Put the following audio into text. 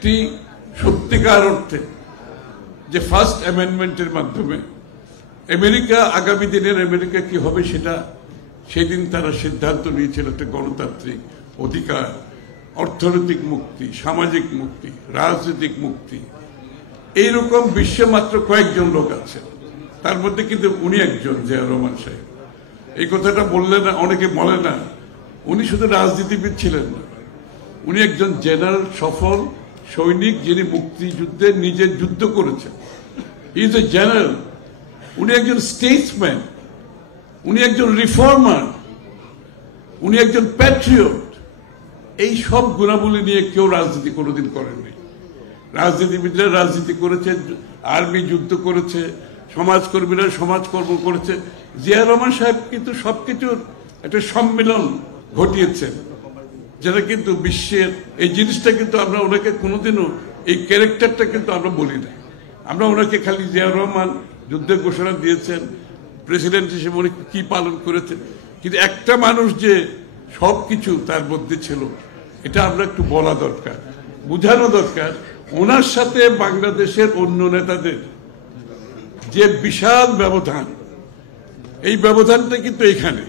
একটি সত্যিকার অর্থে যে ফার্স্ট অ্যামেন্ডমেন্টের মাধ্যমে আমেরিকা আগামী দিনের আমেরিকা কি হবে সেটা সেদিন তারা সিদ্ধান্ত নিয়েছিল। একটা গণতান্ত্রিক অধিকার, অর্থনৈতিক মুক্তি, সামাজিক মুক্তি, রাজনৈতিক মুক্তি, এইরকম বিশ্বে মাত্র কয়েকজন লোক আছেন, তার মধ্যে কিন্তু উনি একজন, জিয়া রহমান সাহেব। এই কথাটা বললে না, অনেকে বলে না, উনি শুধু রাজনীতিবিদ ছিলেন না, উনি একজন জেনারেল, সফল সৈনিক, যিনি মুক্তিযুদ্ধে নিজে যুদ্ধ করেছেন। He is a general. উনি একজন স্টেটসম্যান, উনি একজন রিফর্মার, উনি একজন প্যাট্রিয়ট। এই সব গুণাবলী নিয়ে কেউ রাজনীতি কোনোদিন করেননি। রাজনীতিবিদরা রাজনীতি করেছে, আর্মি যুদ্ধ করেছে, সমাজকর্মীরা সমাজকর্ম করেছে। জিয়া রহমান সাহেব কিন্তু সবকিছুর একটা সম্মিলন ঘটিয়েছেন, যেটা কিন্তু বিশ্বের এই জিনিসটা কিন্তু আমরা ওনাকে কোনোদিনও, এই ক্যারেক্টারটা কিন্তু আমরা বলি না। আমরা ওনাকে খালি জিয়া রহমান যুদ্ধের ঘোষণা দিয়েছেন, প্রেসিডেন্ট হিসেবে উনি কি পালন করেছেন, কিন্তু একটা মানুষ যে সবকিছু তার মধ্যে ছিল, এটা আমরা একটু বলা দরকার, বোঝানো দরকার। ওনার সাথে বাংলাদেশের অন্য নেতাদের যে বিশাল ব্যবধান, এই ব্যবধানটা কিন্তু এখানে।